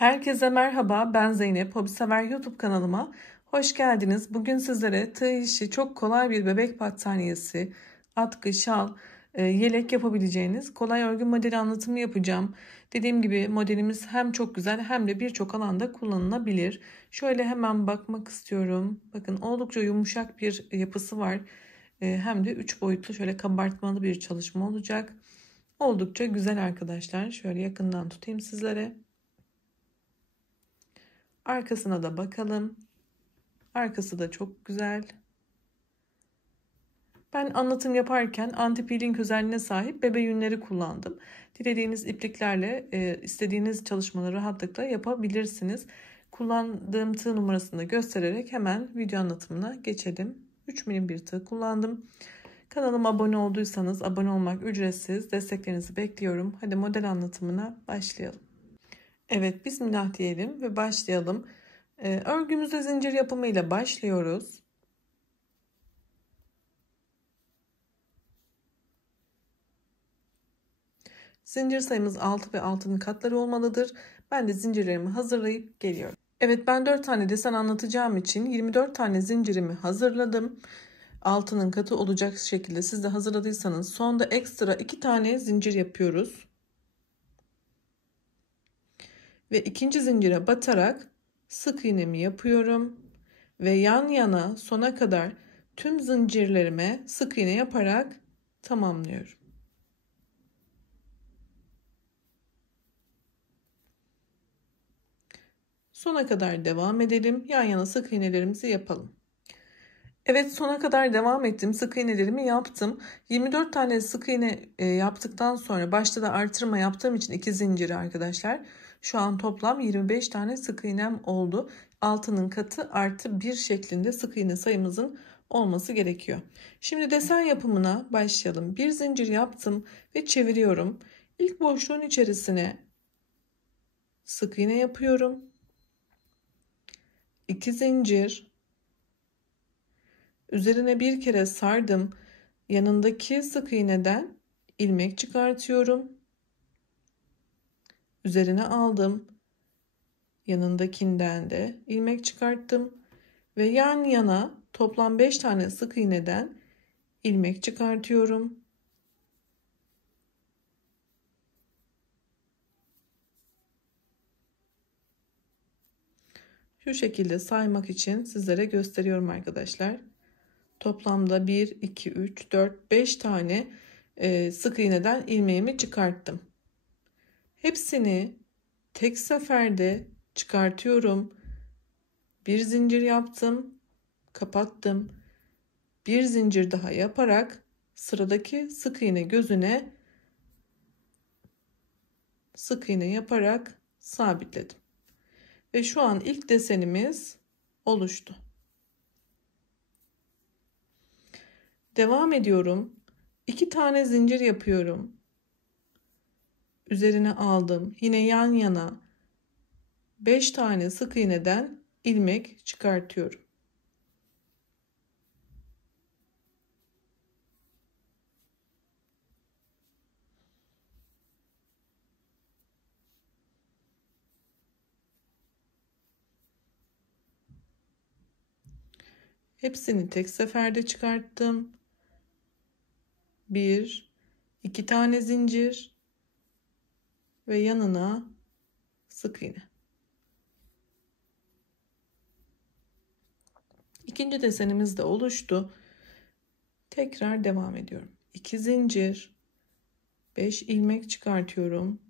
Herkese merhaba, ben Zeynep. Hobisever YouTube kanalıma hoş geldiniz. Bugün sizlere tığ işi çok kolay bir bebek battaniyesi, atkı, şal, yelek yapabileceğiniz kolay örgü modeli anlatımı yapacağım. Dediğim gibi modelimiz hem çok güzel hem de birçok alanda kullanılabilir. Şöyle hemen bakmak istiyorum. Bakın oldukça yumuşak bir yapısı var. Hem de 3 boyutlu şöyle kabartmalı bir çalışma olacak. Oldukça güzel arkadaşlar. Şöyle yakından tutayım sizlere. Arkasına da bakalım. Arkası da çok güzel. Ben anlatım yaparken anti-peeling özelliğine sahip bebe yünleri kullandım. Dilediğiniz ipliklerle istediğiniz çalışmaları rahatlıkla yapabilirsiniz. Kullandığım tığ numarasını da göstererek hemen video anlatımına geçelim. 3 milim bir tığ kullandım. Kanalıma abone olduysanız abone olmak ücretsiz. Desteklerinizi bekliyorum. Hadi model anlatımına başlayalım. Evet, bismillah diyelim ve başlayalım. Örgümüzde zincir yapımıyla başlıyoruz. Zincir sayımız 6 ve 6'nın katları olmalıdır. Ben de zincirlerimi hazırlayıp geliyorum. Evet, ben 4 tane desen anlatacağım için 24 tane zincirimi hazırladım. 6'nın katı olacak şekilde siz de hazırladıysanız sonda ekstra 2 tane zincir yapıyoruz. Ve ikinci zincire batarak sık iğnemi yapıyorum. Ve yan yana sona kadar tüm zincirlerime sık iğne yaparak tamamlıyorum. Sona kadar devam edelim. Yan yana sık iğnelerimizi yapalım. Evet, sona kadar devam ettim. Sık iğnelerimi yaptım. 24 tane sık iğne yaptıktan sonra başta da artırma yaptığım için 2 zinciri arkadaşlar. Şu an toplam 25 tane sık iğnem oldu. Altının katı artı 1 şeklinde sık iğne sayımızın olması gerekiyor. Şimdi desen yapımına başlayalım. Bir zincir yaptım ve çeviriyorum. İlk boşluğun içerisine sık iğne yapıyorum. 2 zincir. Üzerine bir kere sardım. Yanındaki sık iğneden ilmek çıkartıyorum. Üzerine aldım. Yanındakinden de ilmek çıkarttım ve yan yana toplam 5 tane sık iğneden ilmek çıkartıyorum. Şu şekilde saymak için sizlere gösteriyorum arkadaşlar. Toplamda 1, 2, 3, 4, 5 tane sık iğneden ilmeğimi çıkarttım. Hepsini tek seferde çıkartıyorum. Bir zincir yaptım, kapattım. Bir zincir daha yaparak sıradaki sık iğne gözüne sık iğne yaparak sabitledim. Ve şu an ilk desenimiz oluştu. Devam ediyorum. 2 tane zincir yapıyorum. Üzerine aldım. Yine yan yana 5 tane sık iğneden ilmek çıkartıyorum. Hepsini tek seferde çıkarttım. 1, 2 tane zincir ve yanına sık iğne. İkinci desenimiz de oluştu. Tekrar devam ediyorum. 2 zincir, 5 ilmek çıkartıyorum.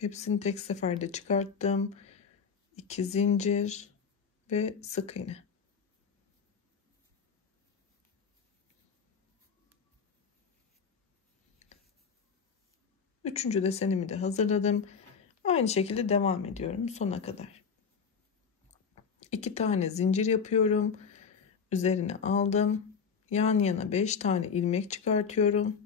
Hepsini tek seferde çıkarttım. 2 zincir ve sık iğne. Üçüncü desenimi de hazırladım. Aynı şekilde devam ediyorum sona kadar. 2 tane zincir yapıyorum. Üzerine aldım. Yan yana 5 tane ilmek çıkartıyorum.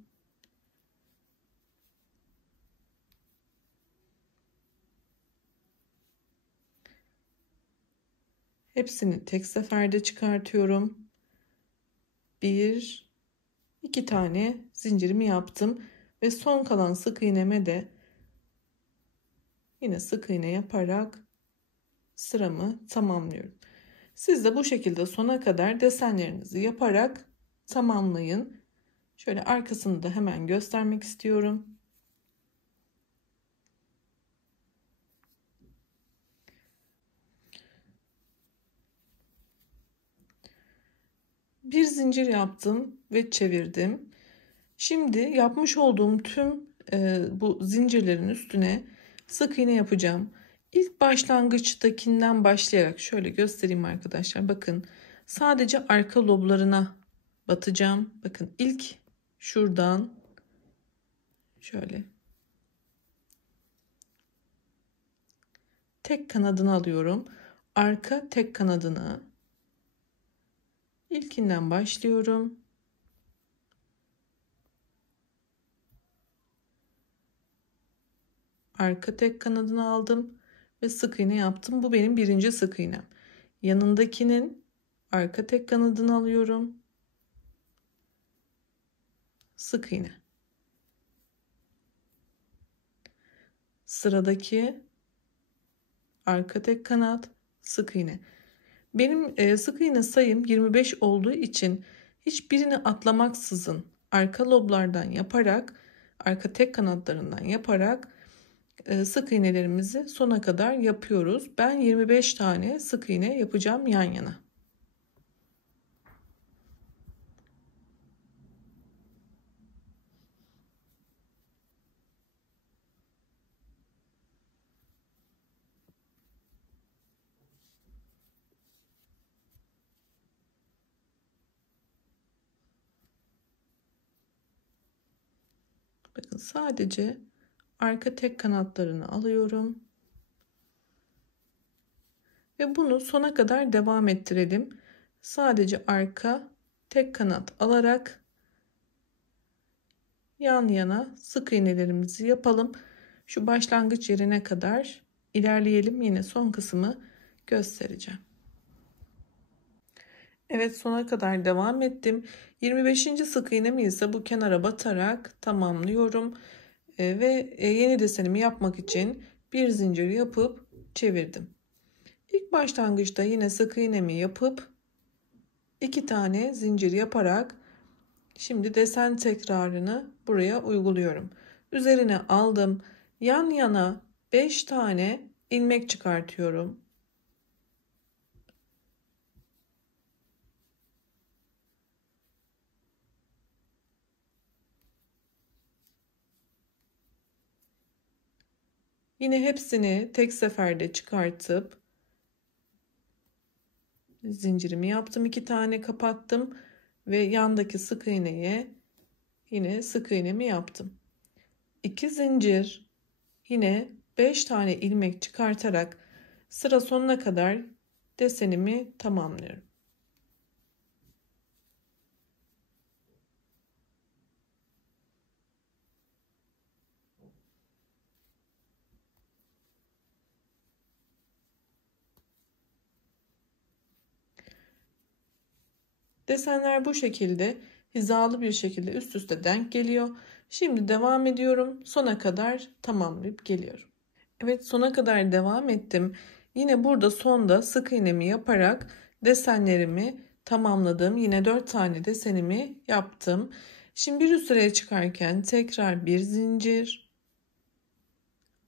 Hepsini tek seferde çıkartıyorum. 1 2 tane zincirimi yaptım ve son kalan sık iğneme de yine sık iğne yaparak sıramı tamamlıyorum. Siz de bu şekilde sona kadar desenlerinizi yaparak tamamlayın. Şöyle arkasını da hemen göstermek istiyorum. Bir zincir yaptım ve çevirdim. Şimdi yapmış olduğum tüm bu zincirlerin üstüne sık iğne yapacağım. İlk başlangıçtakinden başlayarak şöyle göstereyim arkadaşlar. Bakın sadece arka loblarına batacağım. Bakın ilk şuradan şöyle tek kanadını alıyorum. Arka tek kanadını ilkinden başlıyorum. Arka tek kanadını aldım ve sık iğne yaptım. Bu benim birinci sık iğnem. Yanındakinin arka tek kanadını alıyorum. Sık iğne. Sıradaki arka tek kanat, sık iğne. Benim sık iğne sayım 25 olduğu için hiçbirini atlamaksızın arka loblardan yaparak, arka tek kanatlarından yaparak sık iğnelerimizi sona kadar yapıyoruz. Ben 25 tane sık iğne yapacağım yan yana. Bakın sadece arka tek kanatlarını alıyorum. Ve bunu sona kadar devam ettirelim. Sadece arka tek kanat alarak yan yana sık iğnelerimizi yapalım. Şu başlangıç yerine kadar ilerleyelim. Yine son kısmı göstereceğim. Evet, sona kadar devam ettim. 25. sık iğnemi ise bu kenara batarak tamamlıyorum. Ve yeni desenimi yapmak için bir zincir yapıp çevirdim. İlk başlangıçta yine sık iğnemi yapıp 2 tane zincir yaparak şimdi desen tekrarını buraya uyguluyorum. Üzerine aldım. Yan yana 5 tane ilmek çıkartıyorum. Yine hepsini tek seferde çıkartıp zincirimi yaptım. 2 tane kapattım ve yandaki sık iğneye yine sık iğnemi yaptım. 2 zincir, yine 5 tane ilmek çıkartarak sıra sonuna kadar desenimi tamamlıyorum. Desenler bu şekilde hizalı bir şekilde üst üste denk geliyor. Şimdi devam ediyorum. Sona kadar tamamlayıp geliyorum. Evet, sona kadar devam ettim. Yine burada sonda sık iğnemi yaparak desenlerimi tamamladım. Yine 4 tane desenimi yaptım. Şimdi bir üst sıraya çıkarken tekrar bir zincir,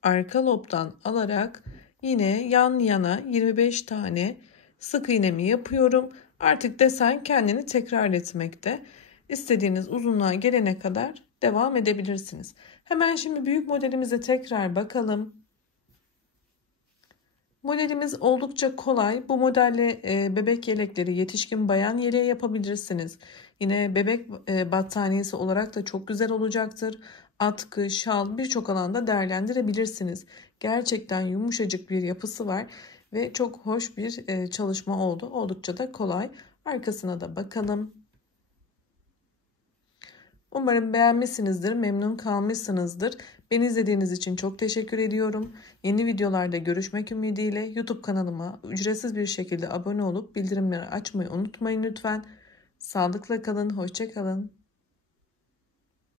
arka lobdan alarak yine yan yana 25 tane sık iğnemi yapıyorum. Artık desen kendini tekrar etmekte. İstediğiniz uzunluğa gelene kadar devam edebilirsiniz. Hemen şimdi büyük modelimize tekrar bakalım. Modelimiz oldukça kolay. Bu modelle bebek yelekleri, yetişkin bayan yeleği yapabilirsiniz. Yine bebek battaniyesi olarak da çok güzel olacaktır. Atkı, şal, birçok alanda değerlendirebilirsiniz. Gerçekten yumuşacık bir yapısı var ve çok hoş bir çalışma oldu. Oldukça da kolay. Arkasına da bakalım. Umarım beğenmişsinizdir, memnun kalmışsınızdır. Beni izlediğiniz için çok teşekkür ediyorum. Yeni videolarda görüşmek ümidiyle YouTube kanalıma ücretsiz bir şekilde abone olup bildirimleri açmayı unutmayın lütfen. Sağlıkla kalın, hoşça kalın.